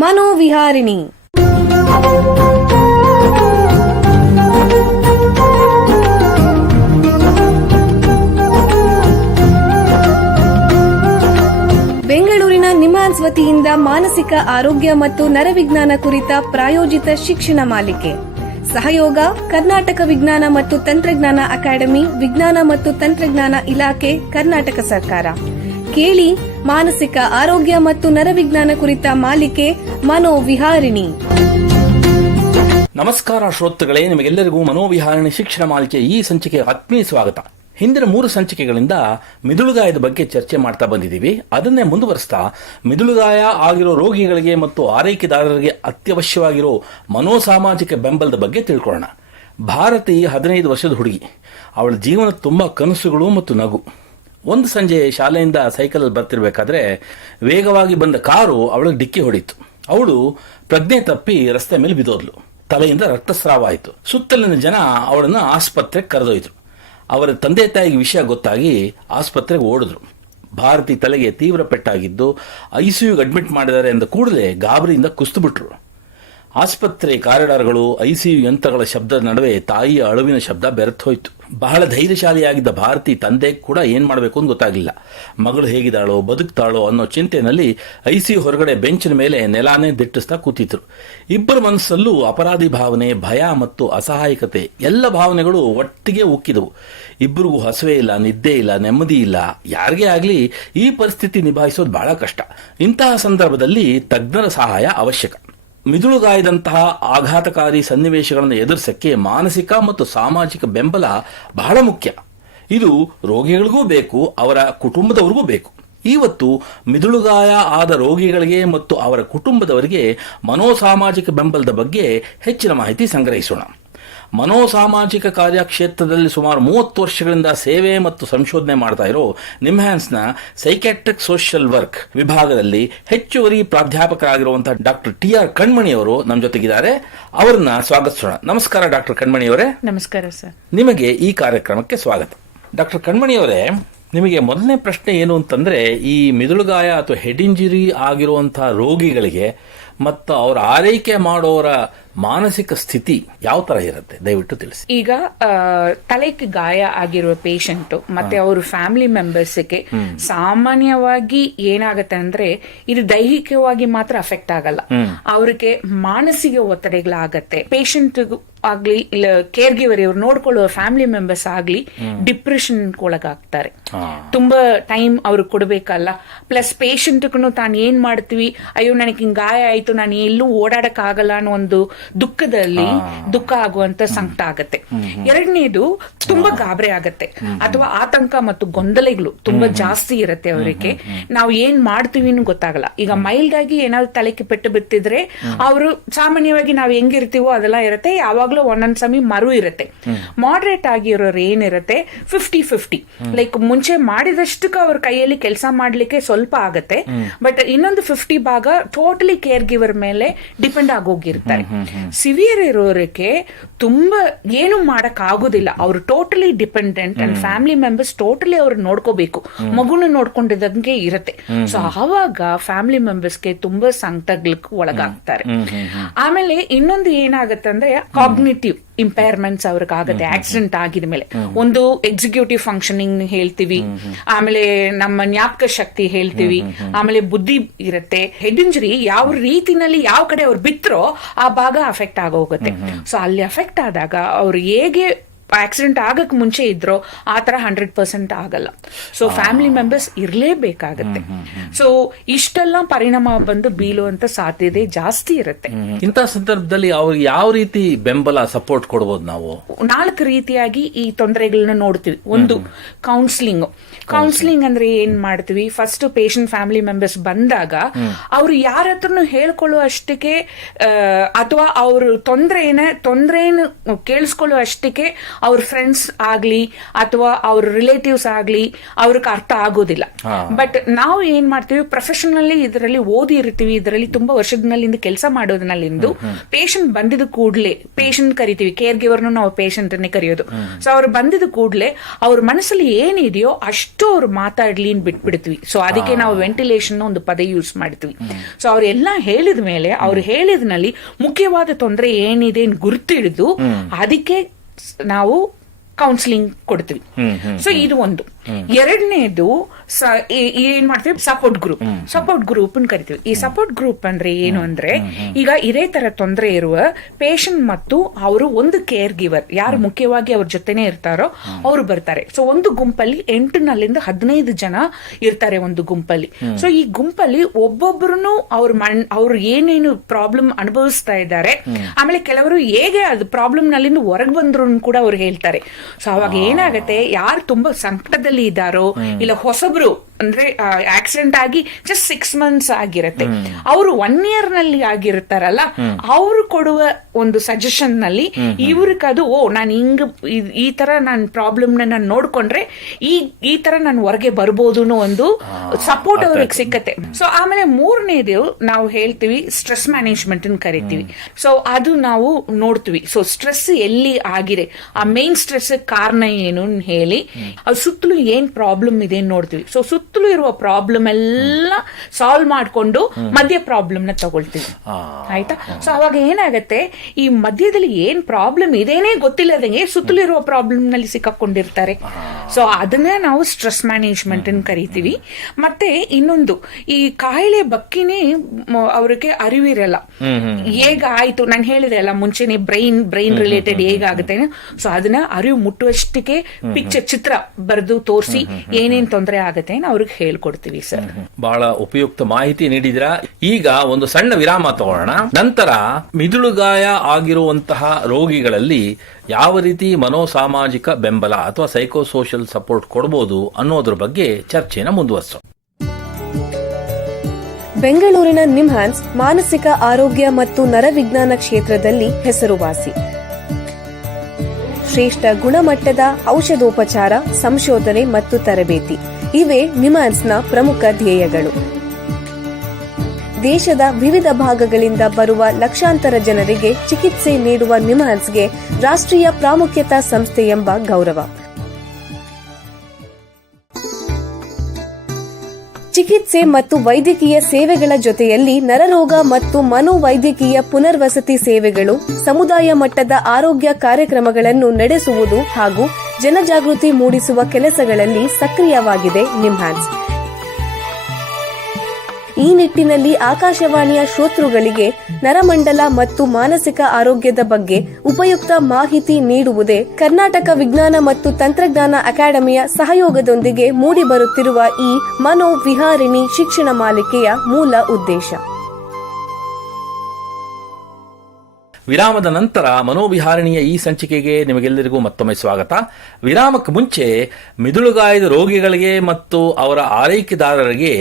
ಮನೋವಿಹಾರಿಣಿ. ಬೆಂಗಳೂರಿನ ನಿಮ್ಹಾನ್ಸ್ ವತಿಯಿಂದ ಮಾನಸಿಕ ಆರೋಗ್ಯ ಮತ್ತು ನರವಿಜ್ಞಾನ ಕುರಿತ ಪ್ರಾಯೋಜಿತ ಶಿಕ್ಷಣ ಮಾಲಿಕೆ. ಸಹಯೋಗ ಕರ್ನಾಟಕ ವಿಜ್ಞಾನ ಮತ್ತು ತಂತ್ರಜ್ಞಾನ ಅಕಾಡೆಮಿ, ವಿಜ್ಞಾನ ಮತ್ತು ತಂತ್ರಜ್ಞಾನ ಇಲಾಖೆ, ಕರ್ನಾಟಕ ಸರ್ಕಾರ. ಕೇಳಿ ಮಾನಸಿಕ ಆರೋಗ್ಯ ಮತ್ತು ನರವಿಜ್ಞಾನ ಕುರಿತ ಮಾಲಿಕೆ ಮನೋವಿಹಾರಿಣಿ. ನಮಸ್ಕಾರ ಶ್ರೋತೃಗಳೇ, ನಿಮಗೆಲ್ಲರಿಗೂ ಮನೋವಿಹಾರಿಣಿ ಶಿಕ್ಷಣ ಮಾಲಿಕೆ ಈ ಸಂಚಿಕೆಗೆ ಆತ್ಮೀಯ ಸ್ವಾಗತ. ಹಿಂದಿನ 3 ಸಂಚಿಕೆಗಳಿಂದ ಮಿದುಳುಗಾಯದ ಬಗ್ಗೆ ಚರ್ಚೆ ಮಾಡ್ತಾ ಬಂದಿದ್ದೀವಿ. ಅದನ್ನೇ ಮುಂದುವರಿಸ್ತಾ ಮಿದುಳುಗಾಯ ಆಗಿರೋ ರೋಗಿಗಳಿಗೆ ಮತ್ತು ಆರೈಕೆದಾರರಿಗೆ ಅತ್ಯವಶ್ಯವಾಗಿರೋ ಮನೋಸಾಮಾಜಿಕ ಬೆಂಬಲದ ಬಗ್ಗೆ ತಿಳ್ಕೊಳ್ಳೋಣ. ಭಾರತಿ 15 ವರ್ಷದ ಹುಡುಗಿ. ಅವಳ ಜೀವನ ತುಂಬ ಕನಸುಗಳು ಮತ್ತು ನಗು. ಒಂದು ಸಂಜೆ ಶಾಲೆಯಿಂದ ಸೈಕಲಲ್ಲಿ ಬರ್ತಿರ್ಬೇಕಾದ್ರೆ ವೇಗವಾಗಿ ಬಂದ ಕಾರು ಅವಳಿಗೆ ಡಿಕ್ಕಿ ಹೊಡಿತು. ಅವಳು ಪ್ರಜ್ಞೆ ತಪ್ಪಿ ರಸ್ತೆ ಮೇಲೆ ಬಿದ್ದೋದ್ಲು. ತಲೆಯಿಂದ ರಕ್ತಸ್ರಾವ ಆಯಿತು. ಸುತ್ತಲಿನ ಜನ ಅವಳನ್ನು ಆಸ್ಪತ್ರೆಗೆ ಕರೆದೊಯ್ದರು. ಅವರ ತಂದೆ ತಾಯಿಗೆ ವಿಷಯ ಗೊತ್ತಾಗಿ ಆಸ್ಪತ್ರೆಗೆ ಓಡಿದ್ರು. ಭಾರತಿ ತಲೆಗೆ ತೀವ್ರ ಪೆಟ್ಟಾಗಿದ್ದು ಐಸಿಯುಗೆ ಅಡ್ಮಿಟ್ ಮಾಡಿದ್ದಾರೆ ಎಂದ ಕೂಡಲೇ ಗಾಬರಿಯಿಂದ ಕುಸಿದುಬಿಟ್ರು. ಆಸ್ಪತ್ರೆ ಕಾರಿಡಾರ್ಗಳು, ಐಸಿಯು ಯಂತ್ರಗಳ ಶಬ್ದದ ನಡುವೆ ತಾಯಿಯ ಅಳುವಿನ ಶಬ್ದ ಬೆರೆತೋಯ್ತು. ಬಹಳ ಧೈರ್ಯಶಾಲಿಯಾಗಿದ್ದ ಭಾರತಿ ತಂದೆ ಕೂಡ ಏನ್ ಮಾಡಬೇಕು ಅಂತ ಗೊತ್ತಾಗಲಿಲ್ಲ. ಮಗಳು ಹೇಗಿದ್ದಾಳೋ, ಬದುಕ್ತಾಳೋ ಅನ್ನೋ ಚಿಂತೆಯಲ್ಲಿ ಐಸಿಯು ಹೊರಗಡೆ ಬೆಂಚಿನ ಮೇಲೆ ನೆಲಾನೇ ದಿಟ್ಟಿಸ್ತಾ ಕೂತಿದ್ರು. ಇಬ್ಬರ ಮನಸ್ಸಲ್ಲೂ ಅಪರಾಧಿ ಭಾವನೆ, ಭಯ ಮತ್ತು ಅಸಹಾಯಕತೆ ಎಲ್ಲ ಭಾವನೆಗಳು ಒಟ್ಟಿಗೆ ಉಕ್ಕಿದವು. ಇಬ್ಬರಿಗೂ ಹಸುವೆ ಇಲ್ಲ, ನಿದ್ದೆ ಇಲ್ಲ, ನೆಮ್ಮದಿ ಇಲ್ಲ. ಯಾರಿಗೇ ಆಗಲಿ ಈ ಪರಿಸ್ಥಿತಿ ನಿಭಾಯಿಸೋದು ಬಹಳ ಕಷ್ಟ. ಇಂತಹ ಸಂದರ್ಭದಲ್ಲಿ ತಜ್ಞರ ಸಹಾಯ ಅವಶ್ಯಕ. ಮಿದುಳುಗಾಯದಂತಹ ಆಘಾತಕಾರಿ ಸನ್ನಿವೇಶಗಳನ್ನು ಎದುರಿಸಕ್ಕೆ ಮಾನಸಿಕ ಮತ್ತು ಸಾಮಾಜಿಕ ಬೆಂಬಲ ಬಹಳ ಮುಖ್ಯ. ಇದು ರೋಗಿಗಳಿಗೂ ಬೇಕು, ಅವರ ಕುಟುಂಬದವರಿಗೂ ಬೇಕು. ಇವತ್ತು ಮಿದುಳುಗಾಯ ಆದ ರೋಗಿಗಳಿಗೆ ಮತ್ತು ಅವರ ಕುಟುಂಬದವರಿಗೆ ಮನೋಸಾಮಾಜಿಕ ಬೆಂಬಲದ ಬಗ್ಗೆ ಹೆಚ್ಚಿನ ಮಾಹಿತಿ ಸಂಗ್ರಹಿಸೋಣ. ಮನೋಸಾಮಾಜಿಕ ಕಾರ್ಯಕ್ಷೇತ್ರದಲ್ಲಿ ಸುಮಾರು 30 ವರ್ಷಗಳಿಂದ ಸೇವೆ ಮತ್ತು ಸಂಶೋಧನೆ ಮಾಡ್ತಾ ಇರೋ ನಿಮ್ಹಾನ್ಸ್ನ ಸೈಕ್ಯಾಟ್ರಿಕ್ ಸೋಷಿಯಲ್ ವರ್ಕ್ ವಿಭಾಗದಲ್ಲಿ ಹೆಚ್ಚುವರಿ ಪ್ರಾಧ್ಯಾಪಕರಾಗಿರುವಂತಹ ಡಾಕ್ಟರ್ ಟಿ.ಆರ್. ಕಣ್ಮಣಿ ಅವರು ನಮ್ಮ ಜೊತೆಗಿದ್ದಾರೆ. ಅವರನ್ನ ಸ್ವಾಗತಿಸೋಣ. ನಮಸ್ಕಾರ ಡಾಕ್ಟರ್ ಕಣ್ಮಣಿ ಅವರೇ. ನಮಸ್ಕಾರ ಸರ್. ನಿಮಗೆ ಈ ಕಾರ್ಯಕ್ರಮಕ್ಕೆ ಸ್ವಾಗತ. ಡಾಕ್ಟರ್ ಕಣ್ಮಣಿ ಅವರೇ, ನಿಮಗೆ ಮೊದಲನೇ ಪ್ರಶ್ನೆ ಏನು ಅಂತಂದ್ರೆ, ಈ ಮಿದುಳುಗಾಯ ಅಥವಾ ಹೆಡ್ ಇಂಜುರಿ ಆಗಿರುವಂತಹ ರೋಗಿಗಳಿಗೆ ಮತ್ತು ಅವರ ಆರೈಕೆ ಮಾಡೋರ ಮಾನಸಿಕ ಸ್ಥಿತಿ ಯಾವ ತರ ಇರುತ್ತೆ, ದಯವಿಟ್ಟು ತಿಳಿಸಿ. ಈಗ ತಲೆಗೆ ಗಾಯ ಆಗಿರುವ ಪೇಷಂಟ್ ಮತ್ತೆ ಅವ್ರ ಫ್ಯಾಮಿಲಿ ಮೆಂಬರ್ಸ್ಗೆ ಸಾಮಾನ್ಯವಾಗಿ ಏನಾಗತ್ತೆ ಅಂದ್ರೆ, ಇದು ದೈಹಿಕವಾಗಿ ಮಾತ್ರ ಅಫೆಕ್ಟ್ ಆಗಲ್ಲ, ಅವ್ರಿಗೆ ಮಾನಸಿಕ ಒತ್ತಡಗಳಾಗತ್ತೆ. ಪೇಷಂಟ್ ಆಗ್ಲಿ ಇಲ್ಲ ಕೇರ್ ಗಿವರ್ ಇವ್ರು ನೋಡ್ಕೊಳ್ಳುವ ಫ್ಯಾಮಿಲಿ ಮೆಂಬರ್ಸ್ ಆಗ್ಲಿ ಡಿಪ್ರೆಷನ್ ಒಳಗಾಗ್ತಾರೆ. ತುಂಬಾ ಟೈಮ್ ಅವ್ರಿಗೆ ಕೊಡ್ಬೇಕಲ್ಲ. ಪ್ಲಸ್ ಪೇಷಂಟ್ಗೂ ತಾನು ಏನ್ ಮಾಡ್ತೀವಿ, ಅಯ್ಯೋ ನನಗೆ ಹಿಂಗ್ ಗಾಯ ಆಯ್ತು, ನಾನು ಎಲ್ಲೂ ಓಡಾಡಕ್ ಆಗಲ್ಲ ಅನ್ನೋ ಒಂದು ದುಃಖದಲ್ಲಿ ದುಃಖ ಆಗುವಂತ ಸಂಕಟ ಆಗತ್ತೆ. ಎರಡನೇದು ತುಂಬಾ ಗಾಬರಿ ಆಗತ್ತೆ ಅಥವಾ ಆತಂಕ ಮತ್ತು ಗೊಂದಲಗಳು ತುಂಬಾ ಜಾಸ್ತಿ ಇರತ್ತೆ ಅವರಿಗೆ. ನಾವು ಏನ್ ಮಾಡ್ತೀವಿ ಗೊತ್ತಾಗಲ್ಲ. ಈಗ ಮೈಲ್ಡ್ ಆಗಿ ಏನಾದ್ರು ತಲೆಗೆ ಪೆಟ್ಟು ಬಿತ್ತಿದ್ರೆ ಅವರು ಸಾಮಾನ್ಯವಾಗಿ ನಾವ್ ಹೆಂಗಿರ್ತೀವೋ ಅದೆಲ್ಲ ಇರತ್ತೆ. ಯಾವಾಗ್ಲೂ ಒಂದೊಂದ್ ಸಮಯ ಮರು ಇರತ್ತೆ. ಮಾಡ್ರೇಟ್ ಆಗಿರೋರು ಏನಿರತ್ತೆ 50-50, ಲೈಕ್ ಮುಂಚೆ ಮಾಡಿದಷ್ಟಕ್ಕೆ ಅವ್ರ ಕೈಯಲ್ಲಿ ಕೆಲಸ ಮಾಡ್ಲಿಕ್ಕೆ ಸ್ವಲ್ಪ ಆಗತ್ತೆ. ಬಟ್ ಇನ್ನೊಂದು 50 ಭಾಗ ಟೋಟಲಿ ಕೇರ್ ಗಿವರ್ ಮೇಲೆ ಡಿಪೆಂಡ್ ಆಗೋಗಿರ್ತಾರೆ. ಸಿವಿಯರ್ ಇರೋರಿಗೆ ತುಂಬಾ ಏನು ಮಾಡಕ್ ಆಗೋದಿಲ್ಲ. ಅವ್ರು totally dependent and family members totally ಅವ್ರು ನೋಡ್ಕೋಬೇಕು, ಮಗುನ ನೋಡ್ಕೊಂಡಿದ್ದಂಗೆ ಇರತ್ತೆ. ಸೊ ಆವಾಗ ಫ್ಯಾಮಿಲಿ ಮೆಂಬರ್ಸ್ಗೆ ತುಂಬಾ ಸಂಕಟಗಳಿಗೆ ಒಳಗಾಗ್ತಾರೆ. ಆಮೇಲೆ ಇನ್ನೊಂದು ಏನಾಗತ್ತೆ ಅಂದ್ರೆ ಕಾಗ್ನಿಟಿವ್ ಇಂಪೈರ್ಮೆಂಟ್ಸ್ ಅವ್ರಿಗೆ ಆಗತ್ತೆ. ಆಕ್ಸಿಡೆಂಟ್ ಆಗಿದ ಮೇಲೆ ಒಂದು ಎಕ್ಸಿಕ್ಯೂಟಿವ್ ಫಂಕ್ಷನಿಂಗ್ ಹೇಳ್ತೀವಿ, ಆಮೇಲೆ ನಮ್ಮ ಜ್ಞಾಪಕ ಶಕ್ತಿ ಹೇಳ್ತೀವಿ, ಆಮೇಲೆ ಬುದ್ಧಿ ಇರುತ್ತೆ. ಹೆಡ್ ಇಂಜುರಿ ಯಾವ ರೀತಿನಲ್ಲಿ ಯಾವ ಕಡೆ ಅವ್ರು ಬಿತ್ತರೋ ಆ ಭಾಗ ಅಫೆಕ್ಟ್ ಆಗೋಗುತ್ತೆ. ಸೊ ಅಲ್ಲಿ ಅಫೆಕ್ಟ್ ಆದಾಗ ಅವ್ರು ಹೇಗೆ ಆಕ್ಸಿಡೆಂಟ್ ಆಗಕ್ ಮುಂಚೆ ಇದ್ರೋ ಆ ತರ 100% ಆಗಲ್ಲ. ಸೊ ಫ್ಯಾಮಿಲಿ ಮೆಂಬರ್ಸ್ ಇರ್ಲೇಬೇಕಾಗತ್ತೆ. ಸೊ ಇಷ್ಟೆಲ್ಲ ಪರಿಣಾಮ ಬಂದು ಬೀಳುವಂತ ಸಾಧ್ಯತೆ ಜಾಸ್ತಿ ಇರುತ್ತೆ. ಇಂತಹ ಸಂದರ್ಭದಲ್ಲಿ ಅವ್ರಿಗೆ ಯಾವ ರೀತಿ ಬೆಂಬಲ ಸಪೋರ್ಟ್ ಕೊಡಬಹುದು? ನಾವು 4 ರೀತಿಯಾಗಿ ಈ ತೊಂದರೆಗಳನ್ನ ನೋಡ್ತೀವಿ. ಒಂದು ಕೌನ್ಸಿಲಿಂಗ್ ಅಂದ್ರೆ ಏನ್ ಮಾಡ್ತೀವಿ, ಫಸ್ಟ್ ಪೇಷಂಟ್ ಫ್ಯಾಮಿಲಿ ಮೆಂಬರ್ಸ್ ಬಂದಾಗ ಅವ್ರು ಯಾರ ಹತ್ರನು ಹೇಳ್ಕೊಳ್ಳೋ ಅಷ್ಟಕ್ಕೆ ಅಥವಾ ಅವ್ರ ತೊಂದ್ರೆನ ಕೇಳಿಸ್ಕೊಳ್ಳೋ ಅಷ್ಟಕ್ಕೆ ಅವ್ರ ಫ್ರೆಂಡ್ಸ್ ಆಗ್ಲಿ ಅಥವಾ ಅವ್ರ ರಿಲೇಟಿವ್ಸ್ ಆಗ್ಲಿ ಅವ್ರಿಗೆ ಅರ್ಥ ಆಗೋದಿಲ್ಲ. ಬಟ್ ನಾವು ಏನ್ ಮಾಡ್ತೀವಿ, ಪ್ರೊಫೆಷನಲಿ ಇದರಲ್ಲಿ ಓದಿ ಇರ್ತೀವಿ, ಇದರಲ್ಲಿ ತುಂಬಾ ವರ್ಷದಿನಲ್ಲಿಂದ ಕೆಲಸ ಮಾಡೋದ್ನಲ್ಲಿಂದು ಪೇಷಂಟ್ ಬಂದಿದ ಕೂಡಲೇ ಪೇಷಂಟ್ ಕರಿತೀವಿ, ಕೇರ್ ಗಿವರ್ನು ನಾವು ಪೇಷಂಟ್ ಅನ್ನೇ ಕರೆಯೋದು. ಸೊ ಅವ್ರು ಬಂದಿದ ಕೂಡಲೇ ಅವ್ರ ಮನಸ್ಸಲ್ಲಿ ಏನಿದೆಯೋ ಅಷ್ಟು ಅವ್ರು ಮಾತಾಡ್ಲಿ ಬಿಟ್ಬಿಡ್ತೀವಿ. ಸೊ ಅದಕ್ಕೆ ನಾವು ವೆಂಟಿಲೇಷನ್ ಒಂದು ಪದ ಯೂಸ್ ಮಾಡ್ತೀವಿ. ಸೊ ಅವ್ರೆಲ್ಲ ಹೇಳಿದ ಮೇಲೆ ಅವ್ರು ಹೇಳಿದ್ನಲ್ಲಿ ಮುಖ್ಯವಾದ ತೊಂದರೆ ಏನಿದೆ ಗುರ್ತಿಡಿದು ಅದಕ್ಕೆ ನಾವು ಕೌನ್ಸಿಲಿಂಗ್ ಕೊಡ್ತೀವಿ. ಸೊ ಇದು ಒಂದು. ಎರಡನೇದು ಏನ್ ಮಾಡ್ತೀವಿ, ಸಪೋರ್ಟ್ ಗ್ರೂಪ್ ಕರಿತೀವಿ. ಈ ಸಪೋರ್ಟ್ ಗ್ರೂಪ್ ಅಂದ್ರೆ ಏನು ಅಂದ್ರೆ, ಈಗ ಇದೇ ತರ ತೊಂದರೆ ಇರುವ ಪೇಷಂಟ್ ಮತ್ತು ಅವರು ಒಂದು ಕೇರ್ ಗಿವರ್ ಯಾರು ಮುಖ್ಯವಾಗಿ ಅವ್ರ ಜೊತೆನೆ ಇರ್ತಾರೋ ಅವರು ಬರ್ತಾರೆ. ಸೊ ಒಂದು ಗುಂಪಲ್ಲಿ 8 to 15 ಜನ ಇರ್ತಾರೆ ಒಂದು ಗುಂಪಲ್ಲಿ. ಸೊ ಈ ಗುಂಪಲ್ಲಿ ಒಬ್ಬೊಬ್ಬರು ಅವ್ರು ಏನೇನು ಪ್ರಾಬ್ಲಮ್ ಅನುಭವಿಸ್ತಾ ಇದ್ದಾರೆ, ಆಮೇಲೆ ಕೆಲವರು ಹೇಗೆ ಅದು ಪ್ರಾಬ್ಲಮ್ ನಲ್ಲಿಂದ ಹೊರಗೆ ಬಂದ್ರು ಕೂಡ ಅವ್ರು ಹೇಳ್ತಾರೆ. ಸೊ ಅವಾಗ ಏನಾಗತ್ತೆ, ಯಾರು ತುಂಬಾ ಸಂಕಟದಲ್ಲಿ ಇದ್ದಾರೋ ಇಲ್ಲ ಹೊಸಬ್ರು ಅಂದ್ರೆ ಆಕ್ಸಿಡೆಂಟ್ ಆಗಿ ಜಸ್ಟ್ 6 months ಆಗಿರತ್ತೆ, ಅವರು 1 year ನಲ್ಲಿ ಆಗಿರ್ತಾರಲ್ಲ, ಅವರು ಕೊಡುವ ಒಂದು ಸಜೆಷನ್ ನಲ್ಲಿ ಇವ್ರಿಗೆ ಅದು ನಾನು ಹಿಂಗ್ ಈ ತರ ನನ್ನ ಪ್ರಾಬ್ಲಮ್ ನಾನು ನೋಡ್ಕೊಂಡ್ರೆ ಈ ತರ ನಾನು ಹೊರಗೆ ಬರ್ಬೋದು ಅನ್ನೋ ಒಂದು ಸಪೋರ್ಟ್ ಅವ್ರಿಗೆ ಸಿಕ್ಕತ್ತೆ. ಸೊ ಆಮೇಲೆ ಮೂರನೇದು ನಾವು ಹೇಳ್ತೀವಿ ಸ್ಟ್ರೆಸ್ ಮ್ಯಾನೇಜ್ಮೆಂಟ್ ಕರಿತೀವಿ. ಸೊ ಅದು ನಾವು ನೋಡ್ತೀವಿ. ಸೊ ಸ್ಟ್ರೆಸ್ ಎಲ್ಲಿ ಆಗಿದೆ, ಆ ಮೇನ್ ಸ್ಟ್ರೆಸ್ ಕಾರಣ ಏನು ಹೇಳಿ, ಅದು ಸುತ್ತಲೂ ಏನ್ ಪ್ರಾಬ್ಲಮ್ ಇದೆ ನೋಡ್ತೀವಿ. ಸೊ ಸುತ್ತಲೂ ಇರುವ ಪ್ರಾಬ್ಲಮ್ ಎಲ್ಲ ಸಾಲ್ವ್ ಮಾಡ್ಕೊಂಡು ಮಧ್ಯ ಪ್ರಾಬ್ಲಮ್ ನ ತಗೊಳ್ತೀವಿ. ಆಯ್ತಾ? ಸೊ ಅವಾಗ ಏನಾಗತ್ತೆ, ಈ ಮಧ್ಯದಲ್ಲಿ ಏನ್ ಪ್ರಾಬ್ಲಮ್ ಇದೇನೆ ಗೊತ್ತಿಲ್ಲದಂಗೆ ಸುತ್ತಲೂ ಇರುವ ಪ್ರಾಬ್ಲಮ್ ನಲ್ಲಿ ಸಿಕ್ಕಾಕೊಂಡಿರ್ತಾರೆ. ಸೊ ಅದನ್ನ ನಾವು ಸ್ಟ್ರೆಸ್ ಮ್ಯಾನೇಜ್ಮೆಂಟ್ ಅಂತ ಕರಿತೀವಿ. ಮತ್ತೆ ಇನ್ನೊಂದು, ಈ ಕಾಯಿಲೆ ಬಗ್ಗೆನೇ ಅವ್ರಿಗೆ ಅರಿವಿರಲ್ಲ. ಹೇಗ ಆಯ್ತು, ನಾನು ಹೇಳಿದೆ ಅಲ್ಲ ಮುಂಚೆನೆ ಬ್ರೈನ್ ರಿಲೇಟೆಡ್ ಹೇಗಾಗುತ್ತೆ. ಸೊ ಅದನ್ನ ಅರಿವು ಮುಟ್ಟುವಷ್ಟಕ್ಕೆ ಚಿತ್ರ ಬರೆದು ತೋರಿಸಿ ಏನೇನ್ ತೊಂದರೆ ಆಗತ್ತೆ ಅವ್ರಿಗೆ ಹೇಳ್ಕೊಡ್ತೀವಿ ಸರ್. ಬಹಳ ಉಪಯುಕ್ತ ಮಾಹಿತಿ ನೀಡಿದಿರಾ. ಈಗ ಒಂದು ಸಣ್ಣ ವಿರಾಮ ತಗೊಳ್ಳೋಣ. ನಂತರ ಮಿದುಳುಗಾಯ ಆಗಿರುವಂತಹ ರೋಗಿಗಳಲ್ಲಿ ಯಾವ ರೀತಿ ಮನೋಸಾಮಾಜಿಕ ಬೆಂಬಲ ಅಥವಾ ಸೈಕೋಸೋಷಿಯಲ್ ಸಪೋರ್ಟ್ ಕೊಡಬಹುದು ಅನ್ನೋದ್ರ ಬಗ್ಗೆ ಚರ್ಚೆನ ಮುಂದುವರಿಸೋಣ. ಬೆಂಗಳೂರಿನ ನಿಮ್ಹಾನ್ಸ್ ಮಾನಸಿಕ ಆರೋಗ್ಯ ಮತ್ತು ನರವಿಜ್ಞಾನ ಕ್ಷೇತ್ರದಲ್ಲಿ ಹೆಸರುವಾಸಿ. ಶ್ರೇಷ್ಠ ಗುಣಮಟ್ಟದ ಔಷಧೋಪಚಾರ, ಸಂಶೋಧನೆ ಮತ್ತು ತರಬೇತಿ ಇವೇ ನಿಮ್ಹಾನ್ಸ್ನ ಪ್ರಮುಖ ಧ್ಯೇಯಗಳು. ದೇಶದ ವಿವಿಧ ಭಾಗಗಳಿಂದ ಬರುವ ಲಕ್ಷಾಂತರ ಜನರಿಗೆ ಚಿಕಿತ್ಸೆ ನೀಡುವ ನಿಮ್ಹಾನ್ಸ್ಗೆ ರಾಷ್ಟ್ರೀಯ ಪ್ರಾಮುಖ್ಯತಾ ಸಂಸ್ಥೆ ಎಂಬ ಗೌರವ. ಚಿಕಿತ್ಸೆ ಮತ್ತು ವೈದ್ಯಕೀಯ ಸೇವೆಗಳ ಜೊತೆಯಲ್ಲಿ ನರರೋಗ ಮತ್ತು ಮನೋವೈದ್ಯಕೀಯ ಪುನರ್ವಸತಿ ಸೇವೆಗಳು, ಸಮುದಾಯ ಮಟ್ಟದ ಆರೋಗ್ಯ ಕಾರ್ಯಕ್ರಮಗಳನ್ನು ನಡೆಸುವುದು ಹಾಗೂ ಜನಜಾಗೃತಿ ಮೂಡಿಸುವ ಕೆಲಸಗಳಲ್ಲಿ ಸಕ್ರಿಯವಾಗಿದೆ ನಿಮ್ಹಾನ್ಸ್. ಈ ನಿಟ್ಟಿನಲ್ಲಿ ಆಕಾಶವಾಣಿಯ ಶ್ರೋತೃಗಳಿಗೆ ನರಮಂಡಲ ಮತ್ತು ಮಾನಸಿಕ ಆರೋಗ್ಯದ ಬಗ್ಗೆ ಉಪಯುಕ್ತ ಮಾಹಿತಿ ನೀಡುವುದೇ ಕರ್ನಾಟಕ ವಿಜ್ಞಾನ ಮತ್ತು ತಂತ್ರಜ್ಞಾನ ಅಕಾಡೆಮಿಯ ಸಹಯೋಗದೊಂದಿಗೆ ಮೂಡಿಬರುತ್ತಿರುವ ಈ ಮನೋವಿಹಾರಿಣಿ ಶಿಕ್ಷಣ ಮಾಲಿಕೆಯ ಮೂಲ ಉದ್ದೇಶ. ವಿರಾಮದ ನಂತರ ಮನೋವಿಹಾರಣಿಯ ಈ ಸಂಚಿಕೆಗೆ ನಿಮಗೆಲ್ಲರಿಗೂ ಮತ್ತೊಮ್ಮೆ ಸ್ವಾಗತ. ವಿರಾಮಕ್ಕೆ ಮುಂಚೆ ಮಿದುಳುಗಾಯದ ರೋಗಿಗಳಿಗೆ ಮತ್ತು ಅವರ ಆರೈಕೆದಾರರಿಗೆ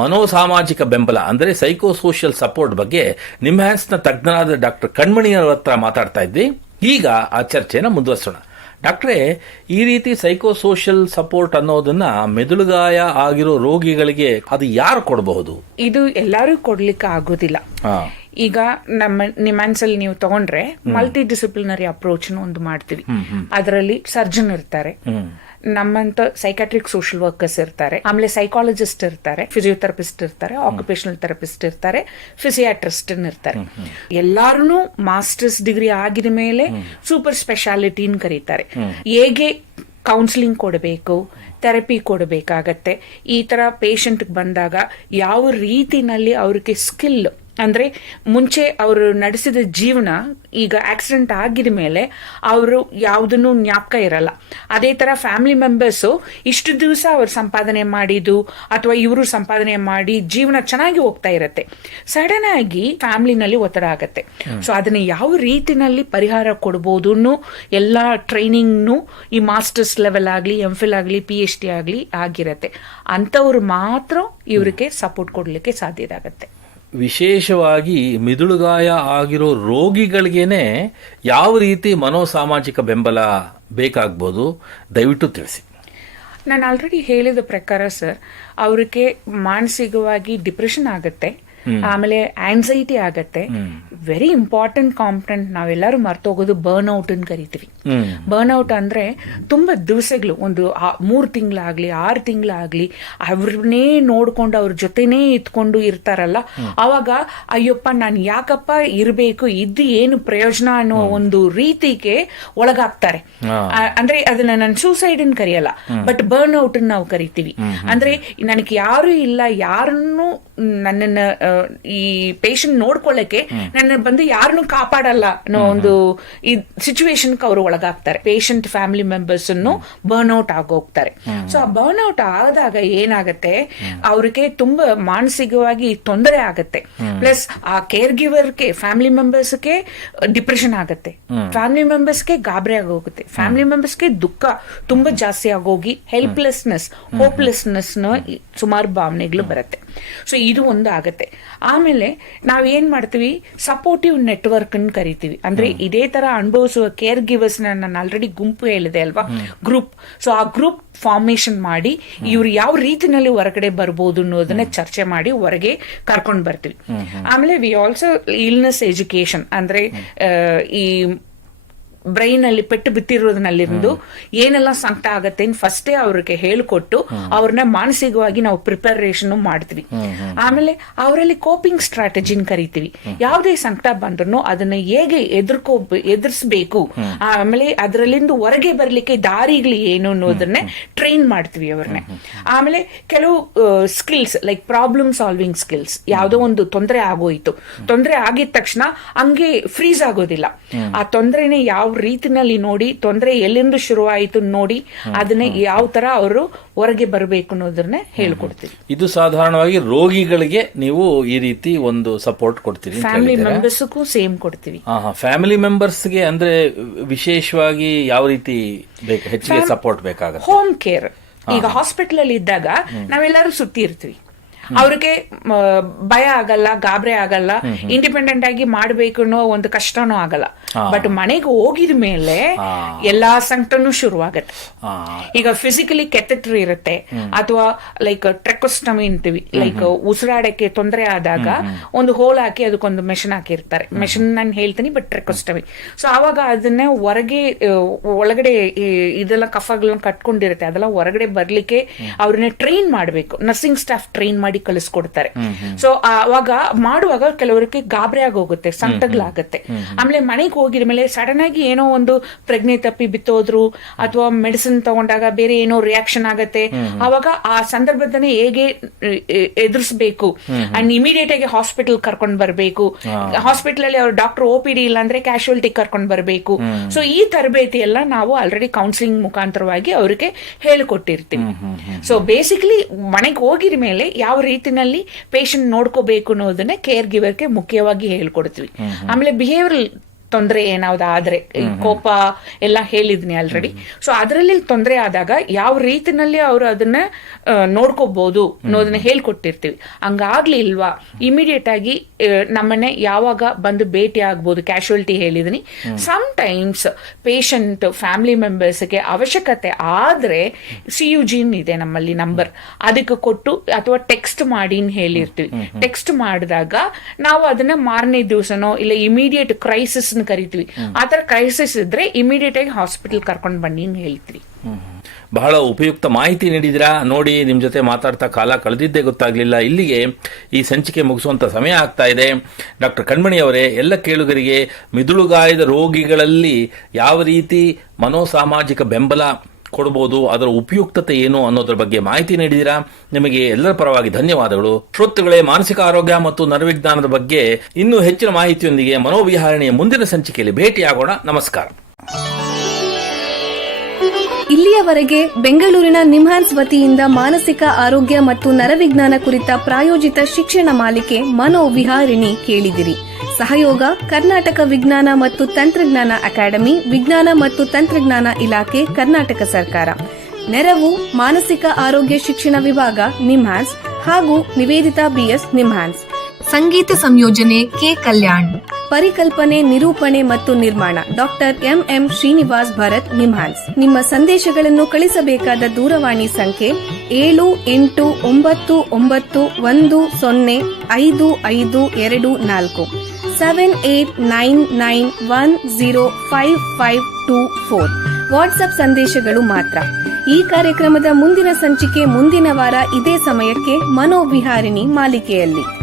ಮನೋಸಾಮಾಜಿಕ ಬೆಂಬಲ ಅಂದರೆ ಸೈಕೋಸೋಷಿಯಲ್ ಸಪೋರ್ಟ್ ಬಗ್ಗೆ ನಿಮ್ಹಾನ್ಸ್ನ ತಜ್ಞರಾದ ಡಾಕ್ಟರ್ ಕಣ್ಮಣಿಯವರ ಹತ್ರ ಮಾತಾಡ್ತಾ ಇದ್ವಿ. ಈಗ ಆ ಚರ್ಚೆನ ಮುಂದುವರಿಸೋಣ. ಡಾಕ್ಟ್ರೇ, ಈ ರೀತಿ ಸೈಕೋಸೋಷಿಯಲ್ ಸಪೋರ್ಟ್ ಅನ್ನೋದನ್ನ ಮೆದುಳುಗಾಯ ಆಗಿರೋ ರೋಗಿಗಳಿಗೆ ಅದು ಯಾರು ಕೊಡಬಹುದು? ಇದು ಎಲ್ಲರೂ ಕೊಡ್ಲಿಕ್ಕೆ ಆಗೋದಿಲ್ಲ. ಈಗ ನಮ್ಮ ನಿಮ್ಹಾನ್ಸ್ ಅಲ್ಲಿ ನೀವು ತಗೊಂಡ್ರೆ ಮಲ್ಟಿ ಡಿಸಿಪ್ಲಿನರಿ ಅಪ್ರೋಚ್ ಒಂದು ಮಾಡ್ತೀವಿ. ಅದರಲ್ಲಿ ಸರ್ಜನ್ ಇರ್ತಾರೆ, ನಮ್ಮಂತ ಸೈಕಾಟ್ರಿಕ್ ಸೋಷಿಯಲ್ ವರ್ಕರ್ಸ್ ಇರ್ತಾರೆ, ಆಮೇಲೆ ಸೈಕಾಲಜಿಸ್ಟ್ ಇರ್ತಾರೆ, ಫಿಸಿಯೋಥೆರಪಿಸ್ಟ್ ಇರ್ತಾರೆ, ಆಕ್ಯುಪೇಷನಲ್ ಥೆರಪಿಸ್ಟ್ ಇರ್ತಾರೆ, ಫಿಸಿಯಾಟ್ರಿಸ್ಟ್ ಇರ್ತಾರೆ. ಎಲ್ಲಾರು ಮಾಸ್ಟರ್ಸ್ ಡಿಗ್ರಿ ಆಗಿದ ಮೇಲೆ ಸೂಪರ್ ಸ್ಪೆಷಾಲಿಟಿ ಕರೀತಾರೆ. ಹೇಗೆ ಕೌನ್ಸಿಲಿಂಗ್ ಕೊಡಬೇಕು, ಥೆರಪಿ ಕೊಡಬೇಕಾಗತ್ತೆ, ಈ ತರ ಪೇಷಂಟ್ ಬಂದಾಗ ಯಾವ ರೀತಿನಲ್ಲಿ ಅವ್ರಿಗೆ ಸ್ಕಿಲ್ ಅಂದ್ರೆ ಮುಂಚೆ ಅವರು ನಡೆಸಿದ ಜೀವನ ಈಗ ಆಕ್ಸಿಡೆಂಟ್ ಆಗಿದ ಮೇಲೆ ಅವರು ಯಾವುದನ್ನು ಜ್ಞಾಪಕ ಇರಲ್ಲ. ಅದೇ ತರ ಫ್ಯಾಮಿಲಿ ಮೆಂಬರ್ಸು ಇಷ್ಟು ದಿವಸ ಅವ್ರು ಸಂಪಾದನೆ ಮಾಡಿದ್ದು ಅಥವಾ ಇವರು ಸಂಪಾದನೆ ಮಾಡಿ ಜೀವನ ಚೆನ್ನಾಗಿ ಹೋಗ್ತಾ ಇರತ್ತೆ, ಸಡನ್ ಆಗಿ ಫ್ಯಾಮಿಲಿನಲ್ಲಿ ಒತ್ತಡ ಆಗತ್ತೆ. ಸೊ ಅದನ್ನ ಯಾವ ರೀತಿನಲ್ಲಿ ಪರಿಹಾರ ಕೊಡಬಹುದು ಎಲ್ಲಾ ಟ್ರೈನಿಂಗ್ನು ಈ ಮಾಸ್ಟರ್ಸ್ ಲೆವೆಲ್ ಆಗ್ಲಿ, ಎಂಫಿಲ್ ಆಗ್ಲಿ, PhD ಆಗ್ಲಿ ಆಗಿರತ್ತೆ. ಅಂತವ್ರು ಮಾತ್ರ ಇವ್ರಿಗೆ ಸಪೋರ್ಟ್ ಕೊಡ್ಲಿಕ್ಕೆ ಸಾಧ್ಯ ಆಗತ್ತೆ. ವಿಶೇಷವಾಗಿ ಮಿದುಳುಗಾಯ ಆಗಿರೋ ರೋಗಿಗಳಿಗೇನೆ ಯಾವ ರೀತಿ ಮನೋಸಾಮಾಜಿಕ ಬೆಂಬಲ ಬೇಕಾಗ್ಬೋದು, ದಯವಿಟ್ಟು ತಿಳಿಸಿ. ನಾನು ಆಲ್ರೆಡಿ ಹೇಳಿದ ಪ್ರಕಾರ ಸರ್, ಅವ್ರಿಗೆ ಮಾನಸಿಕವಾಗಿ ಡಿಪ್ರೆಷನ್ ಆಗುತ್ತೆ, ಆಮೇಲೆ ಆಂಗ್ಸೈಟಿ ಆಗತ್ತೆ. ವೆರಿ ಇಂಪಾರ್ಟೆಂಟ್ ಕಾಂಪೊನೆಂಟ್ ನಾವೆಲ್ಲರೂ ಮರ್ತೋಗೋದು ಬರ್ನ್ಔಟ್ ಅಂತ ಕರಿತೀವಿ. ಬರ್ನ್ಔಟ್ ಅಂದ್ರೆ ತುಂಬಾ ದಿವಸಗಳು, ಒಂದು 3 ತಿಂಗಳಾಗ್ಲಿ 6 ತಿಂಗಳಾಗ್ಲಿ ಅವ್ರನ್ನೇ ನೋಡ್ಕೊಂಡು ಅವ್ರ ಜೊತೆನೇ ಇತ್ಕೊಂಡು ಇರ್ತಾರಲ್ಲ, ಅವಾಗ ಅಯ್ಯಪ್ಪ ನಾನು ಯಾಕಪ್ಪ ಇರಬೇಕು, ಇದ್ದು ಏನು ಪ್ರಯೋಜನ ಅನ್ನೋ ಒಂದು ರೀತಿಗೆ ಒಳಗಾಗ್ತಾರೆ. ಅಂದ್ರೆ ಅದನ್ನ ನಾನು ಸೂಸೈಡ್ ಅನ್ ಕರೆಯಲ್ಲ, ಬಟ್ ಬರ್ನ್ಔಟ್ ನಾವು ಕರಿತೀವಿ. ಅಂದ್ರೆ ನನಗೆ ಯಾರು ಇಲ್ಲ, ಯಾರನ್ನು ನನ್ನನ್ನ ಈ ಪೇಷಂಟ್ ನೋಡ್ಕೊಳ್ಳಕ್ಕೆ ನನ್ನ ಬಂದು ಯಾರನ್ನು ಕಾಪಾಡಲ್ಲ ಅನ್ನೋ ಒಂದು ಈ ಸಿಚುವೇಶನ್ ಅವರು ಒಳಗಾಗ್ತಾರೆ. ಪೇಷಂಟ್ ಫ್ಯಾಮಿಲಿ ಮೆಂಬರ್ಸ್ ಅನ್ನು ಬರ್ನ್ಔಟ್ ಆಗೋಗ್ತಾರೆ. ಸೊ ಆ ಬರ್ನ್ಔಟ್ ಆದಾಗ ಏನಾಗತ್ತೆ, ಅವ್ರಿಗೆ ತುಂಬಾ ಮಾನಸಿಕವಾಗಿ ತೊಂದರೆ ಆಗತ್ತೆ. ಪ್ಲಸ್ ಆ ಕೇರ್ ಗಿವರ್ಗೆ ಫ್ಯಾಮಿಲಿ ಮೆಂಬರ್ಸ್ಗೆ ಡಿಪ್ರೆಷನ್ ಆಗತ್ತೆ, ಫ್ಯಾಮಿಲಿ ಮೆಂಬರ್ಸ್ಗೆ ಗಾಬರಿ ಆಗೋಗುತ್ತೆ, ಫ್ಯಾಮಿಲಿ ಮೆಂಬರ್ಸ್ಗೆ ದುಃಖ ತುಂಬಾ ಜಾಸ್ತಿ ಆಗೋಗಿ ಹೆಲ್ಪ್ಲೆಸ್ನೆಸ್, ಹೋಪ್ಲೆಸ್ನೆಸ್ ಸುಮಾರು ಭಾವನೆಗಳು ಬರುತ್ತೆ. ಸೊ ಇದು ಒಂದು ಆಗತ್ತೆ. ಆಮೇಲೆ ನಾವೇನ್ ಮಾಡ್ತೀವಿ, ಸಪೋರ್ಟಿವ್ ನೆಟ್ವರ್ಕ್ ಅನ್ನು ಕರಿತೀವಿ. ಅಂದ್ರೆ ಇದೇ ತರ ಅನುಭವಿಸುವ ಕೇರ್ ಗಿವರ್ಸ್ ನಾನು ಆಲ್ರೆಡಿ ಗುಂಪು ಹೇಳಿದೆ ಅಲ್ವಾ, ಗ್ರೂಪ್. ಸೊ ಆ ಗ್ರೂಪ್ ಫಾರ್ಮೇಶನ್ ಮಾಡಿ ಇವ್ರು ಯಾವ ರೀತಿನಲ್ಲಿ ಹೊರಗಡೆ ಬರ್ಬೋದು ಅನ್ನೋದನ್ನ ಚರ್ಚೆ ಮಾಡಿ ಹೊರಗೆ ಕರ್ಕೊಂಡು ಬರ್ತೀವಿ. ಆಮೇಲೆ ವಿ ಆಲ್ಸೋ ಇಲ್ನೆಸ್ ಎಜುಕೇಶನ್, ಅಂದ್ರೆ ಈ ಬ್ರೈನ್ ಅಲ್ಲಿ ಪೆಟ್ಟು ಬಿತ್ತಿರೋದ್ನಲ್ಲಿಂದು ಏನೆಲ್ಲ ಸಂಕಟ ಆಗತ್ತೆ ಫಸ್ಟೇ ಅವ್ರಿಗೆ ಹೇಳ್ಕೊಟ್ಟು ಅವ್ರನ್ನ ಮಾನಸಿಕವಾಗಿ ನಾವು ಪ್ರಿಪರೇಷನ್ ಮಾಡ್ತೀವಿ. ಆಮೇಲೆ ಅವರಲ್ಲಿ ಕೋಪಿಂಗ್ ಸ್ಟ್ರಾಟಜಿನ್ ಕರಿತೀವಿ. ಯಾವುದೇ ಸಂಕಟ ಬಂದ್ರು ಅದನ್ನ ಹೇಗೆ ಎದುರಿಸಬೇಕು, ಆಮೇಲೆ ಅದರಲ್ಲಿಂದ ಹೊರಗೆ ಬರ್ಲಿಕ್ಕೆ ದಾರಿಗಳು ಏನು ಅನ್ನೋದನ್ನೇ ಟ್ರೈನ್ ಮಾಡ್ತೀವಿ ಅವ್ರನ್ನೇ. ಆಮೇಲೆ ಕೆಲವು skills like problem solving skills, ಯಾವುದೋ ಒಂದು ತೊಂದರೆ ಆಗೋಯ್ತು, ತೊಂದರೆ ಆಗಿದ ತಕ್ಷಣ ಹಂಗೆ ಫ್ರೀಸ್ ಆಗೋದಿಲ್ಲ, ಆ ತೊಂದರೆನೇ ಯಾವ ರೀತಿನಲ್ಲಿ ನೋಡಿ, ತೊಂದರೆ ಎಲ್ಲಿಂದ ಶುರುವಾಯಿತು ನೋಡಿ ಅದನ್ನ ಯಾವ ತರ ಅವರು ಹೊರಗೆ ಬರಬೇಕು ಅನ್ನೋದನ್ನ ಹೇಳ್ಕೊಡ್ತೀವಿ. ಇದು ಸಾಧಾರಣವಾಗಿ ರೋಗಿಗಳಿಗೆ ನೀವು ಈ ರೀತಿ ಒಂದು ಸಪೋರ್ಟ್ ಕೊಡ್ತೀರಿ. ಫ್ಯಾಮಿಲಿ ಮೆಂಬರ್ಸ್ಗೂ ಸೇಮ್ ಕೊಡ್ತೀವಿ. ಫ್ಯಾಮಿಲಿ ಮೆಂಬರ್ಸ್ಗೆ ಅಂದ್ರೆ ವಿಶೇಷವಾಗಿ ಯಾವ ರೀತಿ ಹೆಚ್ಚಿಗೆ ಸಪೋರ್ಟ್ ಬೇಕಾಗುತ್ತೆ? Home care. ಈಗ ಹಾಸ್ಪಿಟಲ್ ಅಲ್ಲಿ ಇದ್ದಾಗ ನಾವೆಲ್ಲರೂ ಸುತ್ತಿ ಇರ್ತೀವಿ, ಅವ್ರಿಗೆ ಭಯ ಆಗಲ್ಲ, ಗಾಬರಿ ಆಗಲ್ಲ, ಇಂಡಿಪೆಂಡೆಂಟ್ ಆಗಿ ಮಾಡ್ಬೇಕು ಅನ್ನೋ ಒಂದು ಕಷ್ಟನೂ ಆಗಲ್ಲ. ಬಟ್ ಮನೆಗೆ ಹೋಗಿದ ಮೇಲೆ ಎಲ್ಲಾ ಸಂಕಟನೂ ಶುರುವಾಗತ್ತೆ. ಈಗ ಫಿಸಿಕಲಿ ಕೆಥೆಟರ್ ಇರುತ್ತೆ, ಅಥವಾ ಲೈಕ್ ಟ್ರೆಕೋಸ್ಟಮಿ ಅಂತೀವಿ, ಲೈಕ್ ಉಸಿರಾಡಕ್ಕೆ ತೊಂದರೆ ಆದಾಗ ಒಂದು ಹೋಲ್ ಹಾಕಿ ಅದಕ್ಕೊಂದು ಮೆಷಿನ್ ಹಾಕಿರ್ತಾರೆ. ಮೆಷಿನ್ ನಾನು ಹೇಳ್ತೀನಿ, ಬಟ್ ಟ್ರೆಕೋಸ್ಟಮಿ. ಸೊ ಅವಾಗ ಅದನ್ನ ಹೊರಗೆ ಒಳಗಡೆ ಇದೆಲ್ಲ ಕಫಗಳನ್ನ ಕಟ್ಕೊಂಡಿರುತ್ತೆ, ಅದೆಲ್ಲ ಹೊರಗಡೆ ಬರ್ಲಿಕ್ಕೆ ಅವ್ರನ್ನ ಟ್ರೈನ್ ಮಾಡ್ಬೇಕು. ನರ್ಸಿಂಗ್ ಸ್ಟಾಫ್ ಟ್ರೈನ್ ಮಾಡಿ ಕಳಿಸ್ಕೊಡ್ತಾರೆ. ಸೊ ಅವಾಗ ಮಾಡುವಾಗ ಕೆಲವರಿಗೆ ಗಾಬರಿ ಆಗೋಗುತ್ತೆ, ಸಂಕಟಗಳಾಗತ್ತೆ. ಆಮೇಲೆ ಮನೆಗೆ ಹೋಗಿದ ಮೇಲೆ ಸಡನ್ ಆಗಿ ಏನೋ ಒಂದು ಪ್ರಜ್ಞೆ ತಪ್ಪಿ ಬಿತ್ತೋದ್ರು, ಅಥವಾ ಮೆಡಿಸಿನ್ ತಗೊಂಡಾಗ ಬೇರೆ ಏನೋ ರಿಯಾಕ್ಷನ್ ಆಗತ್ತೆ. ಅವಾಗ ಆ ಸಂದರ್ಭದನ್ನ ಹೇಗೆ ಎದುರಿಸಬೇಕು, ಅಂಡ್ ಇಮಿಡಿಯೇಟ್ ಆಗಿ ಹಾಸ್ಪಿಟಲ್ ಕರ್ಕೊಂಡ್ ಬರ್ಬೇಕು. ಹಾಸ್ಪಿಟಲ್ ಅಲ್ಲಿ ಅವ್ರ ಡಾಕ್ಟರ್ OPD ಇಲ್ಲ ಅಂದ್ರೆ ಕ್ಯಾಶುಯಾಲಿಟಿ ಕರ್ಕೊಂಡ್ ಬರ್ಬೇಕು. ಸೊ ಈ ತರಬೇತಿ ಎಲ್ಲ ನಾವು ಆಲ್ರೆಡಿ ಕೌನ್ಸಿಲಿಂಗ್ ಮುಖಾಂತರವಾಗಿ ಅವ್ರಿಗೆ ಹೇಳಿಕೊಟ್ಟಿರ್ತೀವಿ. ಸೊ ಬೇಸಿಕಲಿ ಮನೆಗೆ ಹೋಗಿದ ಮೇಲೆ ಯಾವ ರೀತಿನಲ್ಲಿ ಪೇಷಂಟ್ ನೋಡ್ಕೋಬೇಕು ಅನ್ನೋದನ್ನ ಕೇರ್ ಗಿವರ್ಗೆ ಮುಖ್ಯವಾಗಿ ಹೇಳ್ಕೊಡ್ತೀವಿ. ಆಮೇಲೆ ಬಿಹೇವಿಯರಲ್ ತೊಂದರೆ ಏನಾದ್ರು ಆದ್ರೆ, ಕೋಪ ಎಲ್ಲ ಹೇಳಿದ್ನಿ ಆಲ್ರೆಡಿ. ಸೊ ಅದರಲ್ಲಿ ತೊಂದರೆ ಆದಾಗ ಯಾವ ರೀತಿನಲ್ಲಿ ಅವರು ಅದನ್ನ ನೋಡ್ಕೋಬಹುದು ಅನ್ನೋದನ್ನ ಹೇಳ್ಕೊಟ್ಟಿರ್ತೀವಿ. ಹಂಗಾಗ್ಲಿಲ್ವಾ ಇಮಿಡಿಯೇಟ್ ಆಗಿ ನಮ್ಮನ್ನೇ ಯಾವಾಗ ಬಂದು ಭೇಟಿ ಆಗ್ಬೋದು. ಕ್ಯಾಶುಯಾಲಿಟಿ ಹೇಳಿದೀನಿ. ಸಮ್ ಟೈಮ್ಸ್ ಪೇಷಂಟ್ ಫ್ಯಾಮಿಲಿ ಮೆಂಬರ್ಸ್ಗೆ ಅವಶ್ಯಕತೆ ಆದ್ರೆ CUG ಇದೆ ನಮ್ಮಲ್ಲಿ ನಂಬರ್, ಅದಕ್ಕೆ ಕೊಟ್ಟು ಅಥವಾ ಟೆಕ್ಸ್ಟ್ ಮಾಡಿ ಹೇಳಿರ್ತೀವಿ. ಟೆಕ್ಸ್ಟ್ ಮಾಡಿದಾಗ ನಾವು ಅದನ್ನ ಮಾರನೇ ದಿವಸನೋ ಇಲ್ಲ ಇಮಿಡಿಯೇಟ್ ಕ್ರೈಸಿಸ್ ಕರಿತೀವಿ. ಆತರ ಕ್ರೈಸಿಸ್ ಇದ್ರೆ ಇಮಿಡಿಯೇಟ್ ಆಗಿ ಹಾಸ್ಪಿಟಲ್ ಕರ್ಕೊಂಡು ಬನ್ನಿ ಹೇಳ್ತೀವಿ. ಬಹಳ ಉಪಯುಕ್ತ ಮಾಹಿತಿ ನೀಡಿದಿರಾ. ನೋಡಿ, ನಿಮ್ ಜೊತೆ ಮಾತಾಡ್ತಾ ಕಾಲ ಕಳೆದಿದ್ದೇ ಗೊತ್ತಾಗ್ಲಿಲ್ಲ. ಇಲ್ಲಿಗೆ ಈ ಸಂಚಿಕೆ ಮುಗಿಸುವಂತ ಸಮಯ ಆಗ್ತಾ ಇದೆ. ಡಾಕ್ಟರ್ ಕಣ್ಮಣಿ ಅವರೇ, ಎಲ್ಲ ಕೇಳುಗರಿಗೆ ಮಿದುಳುಗಾಯದ ರೋಗಿಗಳಲ್ಲಿ ಯಾವ ರೀತಿ ಮನೋಸಾಮಾಜಿಕ ಬೆಂಬಲ ಕೊಡಬಹುದು, ಅದರ ಉಪಯುಕ್ತತೆ ಏನು ಅನ್ನೋದ್ರ ಬಗ್ಗೆ ಮಾಹಿತಿ ನೀಡಿದಿರಾ. ನಿಮಗೆ ಎಲ್ಲರ ಪರವಾಗಿ ಧನ್ಯವಾದಗಳು. ಶ್ರೋತೃಗಳೇ, ಮಾನಸಿಕ ಆರೋಗ್ಯ ಮತ್ತು ನರವಿಜ್ಞಾನದ ಬಗ್ಗೆ ಇನ್ನೂ ಹೆಚ್ಚಿನ ಮಾಹಿತಿಯೊಂದಿಗೆ ಮನೋವಿಹಾರಣೆಯ ಮುಂದಿನ ಸಂಚಿಕೆಯಲ್ಲಿ ಭೇಟಿಯಾಗೋಣ. ನಮಸ್ಕಾರ. ಇಲ್ಲಿಯವರೆಗೆ ಬೆಂಗಳೂರಿನ ನಿಮ್ಹಾನ್ಸ್ ವತಿಯಿಂದ ಮಾನಸಿಕ ಆರೋಗ್ಯ ಮತ್ತು ನರವಿಜ್ಞಾನ ಕುರಿತ ಪ್ರಾಯೋಜಿತ ಶಿಕ್ಷಣ ಮಾಲಿಕೆ ಮನೋವಿಹಾರಿಣಿ ಕೇಳಿದಿರಿ. ಸಹಯೋಗ ಕರ್ನಾಟಕ ವಿಜ್ಞಾನ ಮತ್ತು ತಂತ್ರಜ್ಞಾನ ಅಕಾಡೆಮಿ, ವಿಜ್ಞಾನ ಮತ್ತು ತಂತ್ರಜ್ಞಾನ ಇಲಾಖೆ, ಕರ್ನಾಟಕ ಸರ್ಕಾರ. ನೆರವು ಮಾನಸಿಕ ಆರೋಗ್ಯ ಶಿಕ್ಷಣ ವಿಭಾಗ, ನಿಮ್ಹಾನ್ಸ್ ಹಾಗೂ ನಿವೇದಿತಾ BS, ನಿಮ್ಹಾನ್ಸ್. ಸಂಗೀತ ಸಂಯೋಜನೆ ಕೆ ಕಲ್ಯಾಣ್. ಪರಿಕಲ್ಪನೆ, ನಿರೂಪಣೆ ಮತ್ತು ನಿರ್ಮಾಣ ಡಾಕ್ಟರ್ ಎಂಎಂ ಶ್ರೀನಿವಾಸ್ ಭರತ್ ನಿಮ್ಹಾನ್ಸ್. ನಿಮ್ಮ ಸಂದೇಶಗಳನ್ನು ಕಳಿಸಬೇಕಾದ ದೂರವಾಣಿ ಸಂಖ್ಯೆ 7891105524 7899105524. ವಾಟ್ಸ್ಆಪ್ ಸಂದೇಶಗಳು ಮಾತ್ರ. ಈ ಕಾರ್ಯಕ್ರಮದ ಮುಂದಿನ ಸಂಚಿಕೆ ಮುಂದಿನ ವಾರ ಇದೇ ಸಮಯಕ್ಕೆ ಮನೋವಿಹಾರಿಣಿ ಮಾಲಿಕೆಯಲ್ಲಿ.